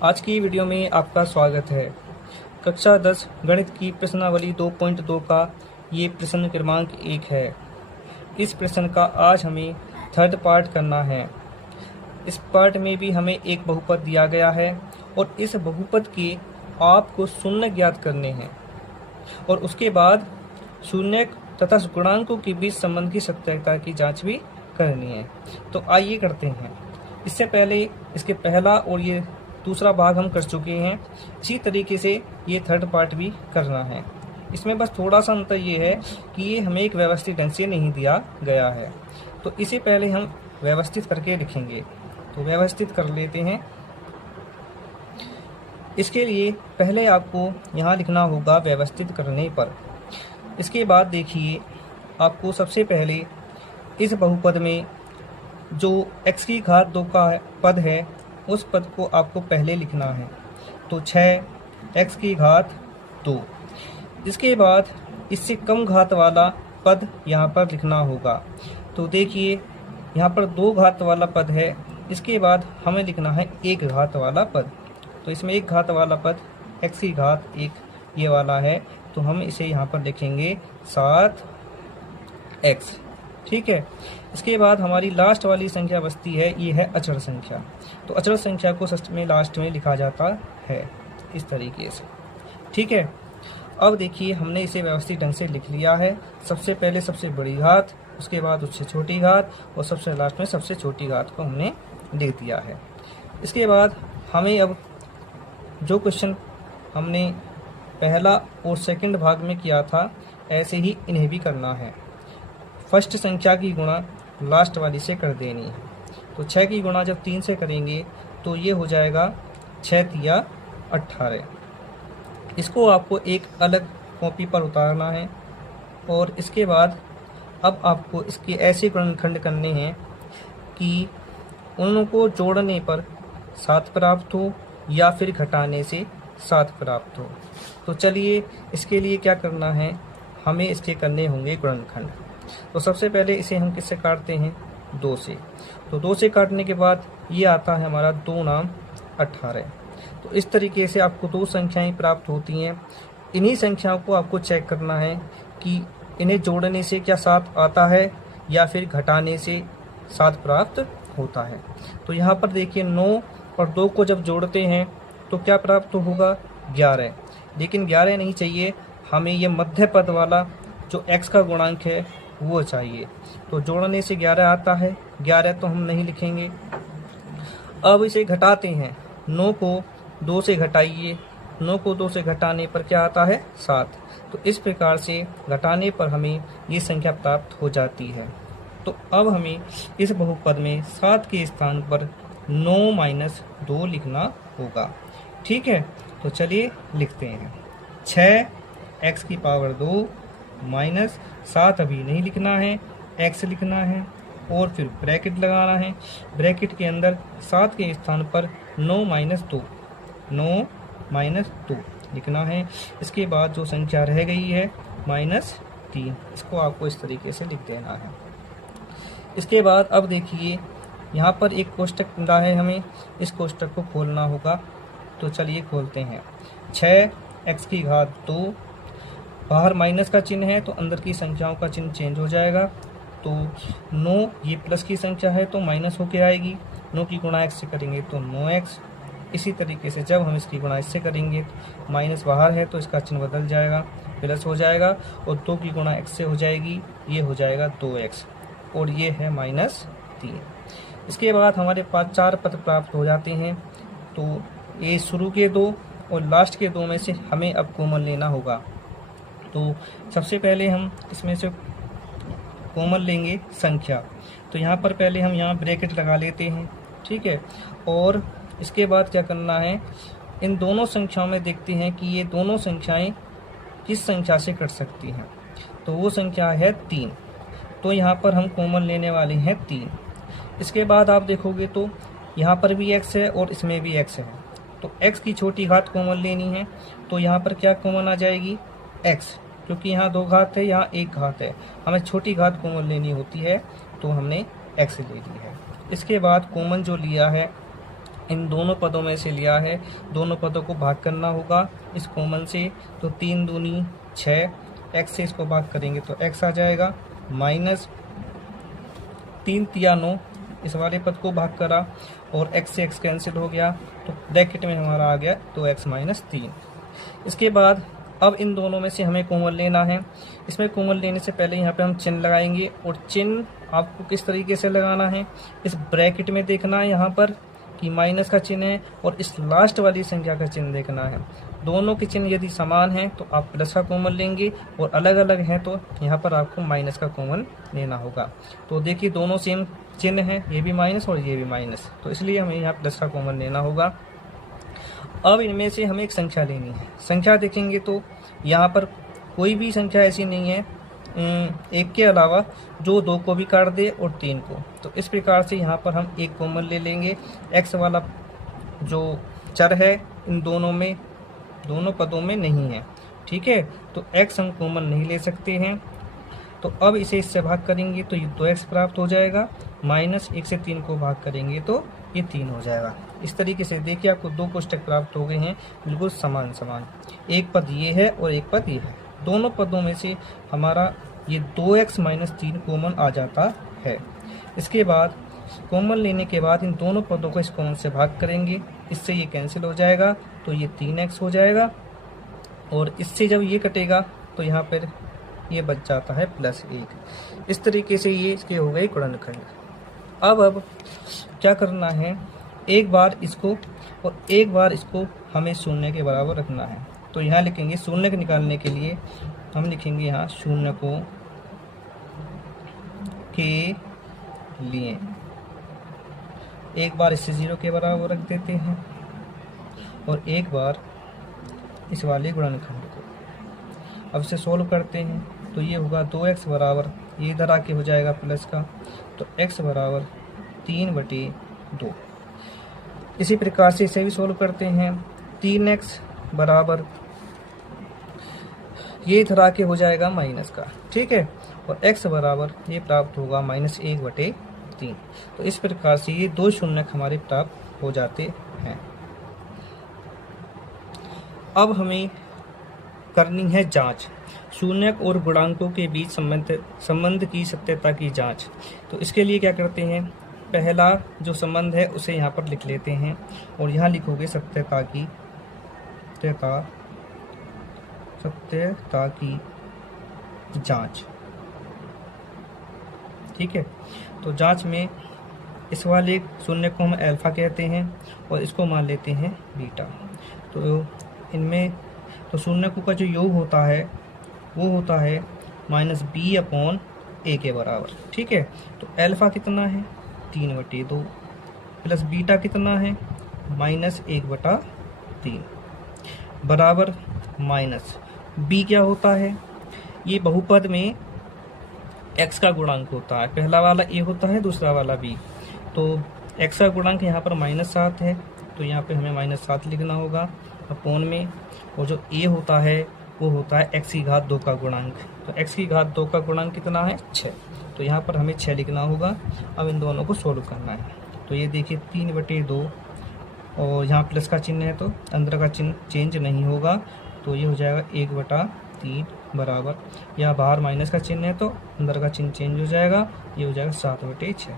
आज की वीडियो में आपका स्वागत है। कक्षा 10 गणित की प्रश्नावली 2.2 का ये प्रश्न क्रमांक 1 है। इस प्रश्न का आज हमें थर्ड पार्ट करना है। इस पार्ट में भी हमें एक बहुपद दिया गया है और इस बहुपद के आपको शून्य ज्ञात करने हैं और उसके बाद शून्य तथा गुणांकों के बीच संबंध की सत्यता की जांच भी करनी है। तो आइए करते हैं। इससे पहले इसके पहला और ये दूसरा भाग हम कर चुके हैं। इसी तरीके से ये थर्ड पार्ट भी करना है। इसमें बस थोड़ा सा अंतर ये है कि ये हमें एक व्यवस्थित ढंग से नहीं दिया गया है, तो इसे पहले हम व्यवस्थित करके लिखेंगे। तो व्यवस्थित कर लेते हैं। इसके लिए पहले आपको यहाँ लिखना होगा व्यवस्थित करने पर। इसके बाद देखिए, आपको सबसे पहले इस बहुपद में जो x की घात 2 का पद है उस पद को आपको पहले लिखना है। तो 6x की घात 2। इसके बाद इससे कम घात वाला पद यहाँ पर लिखना होगा। तो देखिए, यहाँ पर 2 घात वाला पद है। इसके बाद हमें लिखना है 1 घात वाला पद। तो इसमें 1 घात वाला पद x की घात 1 ये वाला है, तो हम इसे यहाँ पर लिखेंगे 7x। ठीक है। इसके बाद हमारी लास्ट वाली संख्या बचती है, ये है अचर संख्या। तो अचर संख्या को षष्ठ में लास्ट में लिखा जाता है इस तरीके से। ठीक है। अब देखिए, हमने इसे व्यवस्थित ढंग से लिख लिया है। सबसे पहले सबसे बड़ी घात, उसके बाद उससे छोटी घात और सबसे लास्ट में सबसे छोटी घात को हमने लिख दिया है। इसके बाद हमें अब जो क्वेश्चन हमने पहला और सेकंड भाग में किया था, ऐसे ही इन्हें भी करना है। फर्स्ट संख्या की गुणा लास्ट वाली से कर देनी है। तो 6 की गुणा जब 3 से करेंगे तो ये हो जाएगा 6 तिया 18। इसको आपको एक अलग कॉपी पर उतारना है और इसके बाद अब आपको इसके ऐसे गुणनखंड करने हैं कि उनको जोड़ने पर 7 प्राप्त हो या फिर घटाने से 7 प्राप्त हो। तो चलिए, इसके लिए क्या करना है, हमें इसके करने होंगे गुणनखंड। तो सबसे पहले इसे हम किससे काटते हैं, 2 से। तो 2 से काटने के बाद ये आता है हमारा 2 नाम 18। तो इस तरीके से आपको 2 संख्याएं प्राप्त होती हैं। इन्हीं संख्याओं को आपको चेक करना है कि इन्हें जोड़ने से क्या 7 आता है या फिर घटाने से 7 प्राप्त होता है। तो यहाँ पर देखिए, 9 और 2 को जब जोड़ते हैं तो क्या प्राप्त होगा, 11। लेकिन 11 नहीं चाहिए, हमें ये मध्य पद वाला जो x का गुणांक है वो चाहिए। तो जोड़ने से 11 आता है, 11 तो हम नहीं लिखेंगे। अब इसे घटाते हैं, 9 को 2 से घटाइए, 9 को 2 से घटाने पर क्या आता है, 7। तो इस प्रकार से घटाने पर हमें ये संख्या प्राप्त हो जाती है। तो अब हमें इस बहुपद में 7 के स्थान पर 9 - 2 लिखना होगा। ठीक है। तो चलिए लिखते हैं। 6x की पावर 2 माइनस 7 अभी नहीं लिखना है, x लिखना है और फिर ब्रैकेट लगाना है। ब्रैकेट के अंदर 7 के स्थान पर 9 - 2 9 - 2 लिखना है। इसके बाद जो संख्या रह गई है -3, इसको आपको इस तरीके से लिख देना है। इसके बाद अब देखिए, यहाँ पर एक कोष्टक मिला है, हमें इस कोष्टक को खोलना होगा। तो चलिए खोलते हैं। 6x की घात 2, बाहर माइनस का चिन्ह है तो अंदर की संख्याओं का चिन्ह चेंज हो जाएगा। तो 9 ये प्लस की संख्या है तो माइनस होके आएगी। 9 की गुणा x से करेंगे तो 9x। इसी तरीके से जब हम इसकी गुणा इससे करेंगे, माइनस बाहर है तो इसका चिन्ह बदल जाएगा, प्लस हो जाएगा। और 2 की गुणा x से हो जाएगी, ये हो जाएगा 2x और ये है -3। इसके बाद हमारे पास 4 पद प्राप्त हो जाते हैं। तो ये शुरू के 2 और लास्ट के 2 में से हमें अब कॉमन लेना होगा। तो सबसे पहले हम इसमें से कॉमन लेंगे संख्या। तो यहाँ पर पहले हम यहाँ ब्रैकेट लगा लेते हैं। ठीक है। और इसके बाद क्या करना है, इन दोनों संख्याओं में देखते हैं कि ये दोनों संख्याएं किस संख्या से कट सकती हैं। तो वो संख्या है 3। तो यहाँ पर हम कॉमन लेने वाले हैं 3। इसके बाद आप देखोगे तो यहाँ पर भी x है और इसमें भी x है। तो x की छोटी घात कॉमन लेनी है। तो यहाँ पर क्या कॉमन आ जाएगी, x, क्योंकि यहाँ 2 घात है, यहाँ 1 घात है, हमें छोटी घात कॉमन लेनी होती है, तो हमने x ले ली है। इसके बाद कॉमन जो लिया है इन दोनों पदों में से लिया है, दोनों पदों को भाग करना होगा इस कॉमन से। तो 3 दूनी 6, x से इसको भाग करेंगे तो x आ जाएगा, माइनस 3 तिया 9, इस वाले पद को भाग करा और x से x कैंसिल हो गया, तो ब्रैकेट में हमारा आ गया 2x माइनस 3। इसके बाद अब इन दोनों में से हमें कॉमन लेना है। इसमें कॉमन लेने से पहले यहाँ पे हम चिन्ह लगाएंगे, और चिन्ह आपको किस तरीके से लगाना है, इस ब्रैकेट में देखना है यहाँ पर कि माइनस का चिन्ह है, और इस लास्ट वाली संख्या का चिन्ह देखना है। दोनों के चिन्ह यदि समान हैं तो आप प्लस का कॉमन लेंगे, और अलग अलग हैं तो यहाँ पर आपको माइनस का कॉमन लेना होगा। तो देखिए दोनों सेम चिन्ह हैं, ये भी माइनस और ये भी माइनस, तो इसलिए हमें यहाँ प्लस का कॉमन लेना होगा। अब इनमें से हमें एक संख्या लेनी है। संख्या देखेंगे तो यहाँ पर कोई भी संख्या ऐसी नहीं है एक के अलावा जो 2 को भी काट दे और 3 को। तो इस प्रकार से यहाँ पर हम एक कॉमन ले लेंगे। x वाला जो चर है इन दोनों पदों में नहीं है, ठीक है। तो x हम कॉमन नहीं ले सकते हैं। तो अब इसे इससे भाग करेंगे तो ये 2x प्राप्त हो जाएगा, माइनस 1 से 3 को भाग करेंगे तो ये 3 हो जाएगा। इस तरीके से देखिए आपको 2 कोष्टक प्राप्त हो गए हैं बिल्कुल समान समान। एक पद ये है और एक पद ये है, दोनों पदों में से हमारा ये 2x माइनस 3 कॉमन आ जाता है। इसके बाद कॉमन लेने के बाद इन दोनों पदों को इस कॉमन से भाग करेंगे, इससे ये कैंसिल हो जाएगा तो ये 3x हो जाएगा, और इससे जब ये कटेगा तो यहाँ पर ये बच जाता है +1। इस तरीके से ये इसके हो गए गुणनखंड। अब क्या करना है, एक बार इसको और एक बार इसको हमें शून्य के बराबर रखना है। तो यहाँ लिखेंगे शून्य को निकालने के लिए हम लिखेंगे यहाँ शून्य को के लिए एक बार इसे 0 के बराबर रख देते हैं, और एक बार इस वाले गुणनखंड को। अब इसे सोल्व करते हैं तो ये होगा 2x बराबर, ये इधर आके हो जाएगा प्लस का, तो x बराबर 3/2। इसी प्रकार से इसे भी सोल्व करते हैं, 3x बराबर ये इधर आके हो जाएगा माइनस का, ठीक है, और x बराबर ये प्राप्त होगा -1/3। तो इस प्रकार से ये 2 शून्यक हमारे प्राप्त हो जाते हैं। अब हमें करनी है जांच, शून्यक और गुणांकों के बीच संबंध की सत्यता की जांच। तो इसके लिए क्या करते हैं, पहला जो संबंध है उसे यहाँ पर लिख लेते हैं, और यहाँ लिखोगे सत्यता की जांच, ठीक है। तो जांच में इस वाले शून्य को हम अल्फा कहते हैं और इसको मान लेते हैं बीटा। तो इनमें तो शून्यकों का जो योग होता है वो होता है -b/a के बराबर, ठीक है। तो अल्फा कितना है 3/2 प्लस बीटा कितना है -1/3 बराबर माइनस b क्या होता है, ये बहुपद में x का गुणांक होता है। पहला वाला a होता है, दूसरा वाला b। तो x का गुणांक यहाँ पर -7 है, तो यहाँ पे हमें -7 लिखना होगा अपॉन में, और जो a होता है वो होता है x की घात 2 का गुणांक। तो x की घात 2 का गुणांक कितना है 6, तो यहाँ पर हमें 6 लिखना होगा। अब इन दोनों को सोल्व करना है, तो ये देखिए 3/2 और यहाँ प्लस का चिन्ह है तो अंदर का चिन्ह चेंज नहीं होगा, तो ये हो जाएगा 1/3 बराबर, यहाँ बाहर माइनस का चिन्ह है तो अंदर का चिन्ह चेंज हो जाएगा, ये हो जाएगा 7/6।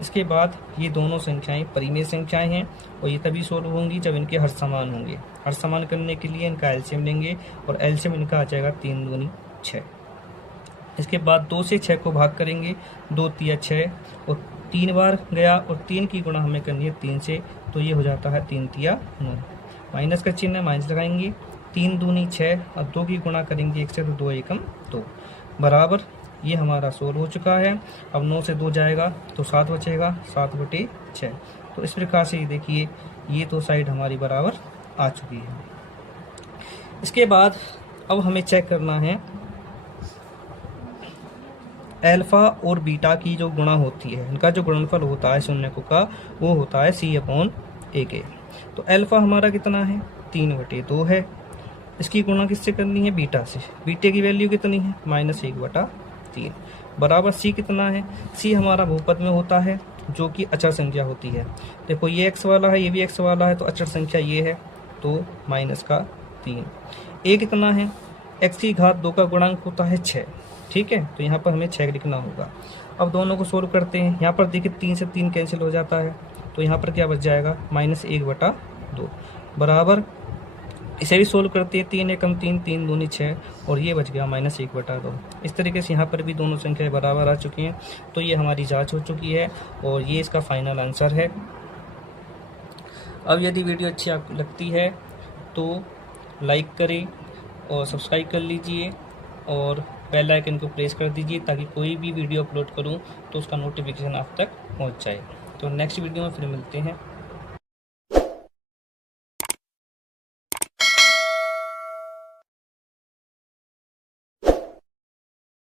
इसके बाद ये दोनों संख्याएं परिमेय संख्याएं हैं, और ये तभी सोल्व होंगी जब इनके हर समान होंगे। हर समान करने के लिए इनका एलसीएम लेंगे, और एलसीएम इनका आ जाएगा 3 दूनी 6। इसके बाद 2 से 6 को भाग करेंगे, 2 तिया 6, और 3 बार गया, और 3 की गुणा हमें करनी है 3 से, तो ये हो जाता है 3 तिया 9। माइनस का चिन्ह है, माइनस लगाएंगे, 3 दूनी 6 और 2 की गुणा करेंगे 1 से, तो 2 एकम 2 बराबर। ये हमारा सोल्व हो चुका है। अब 9 से 2 जाएगा तो 7 बचेगा, 7/6। तो इस प्रकार से देखिए ये तो साइड हमारी बराबर आ चुकी है। इसके बाद अब हमें चेक करना है अल्फा और बीटा की जो गुणा होती है, इनका जो गुणनफल होता है शून्यकों का, वो होता है c/a के। तो अल्फा हमारा कितना है 3/2 है, इसकी गुणा किससे करनी है बीटा से। बीटा की वैल्यू कितनी है -1/3 बराबर c कितना है, c हमारा बहुपद में होता है जो कि अचर संख्या होती है। देखो ये x वाला है, ये भी x वाला है, तो अचर संख्या ये है, तो -3। a कितना है, x की घात 2 का गुणांक होता है 6, ठीक है, तो यहाँ पर हमें 6 लिखना होगा। अब दोनों को सोल्व करते हैं। यहाँ पर देखिए 3 से 3 कैंसिल हो जाता है, तो यहाँ पर क्या बच जाएगा, -1/2 बराबर, इसे भी सोल्व करते हैं। 3 एकम 3, 3 दूनी 6, और ये बच गया -1/2। इस तरीके से यहाँ पर भी दोनों संख्याएं बराबर आ चुकी हैं। तो ये हमारी जांच हो चुकी है और ये इसका फाइनल आंसर है। अब यदि वीडियो अच्छी आपको लगती है तो लाइक करें और सब्सक्राइब कर लीजिए और बेल आइकन को प्रेस कर दीजिए, ताकि कोई भी वीडियो अपलोड करूं तो उसका नोटिफिकेशन आप तक पहुंच जाए। तो नेक्स्ट वीडियो में फिर मिलते हैं।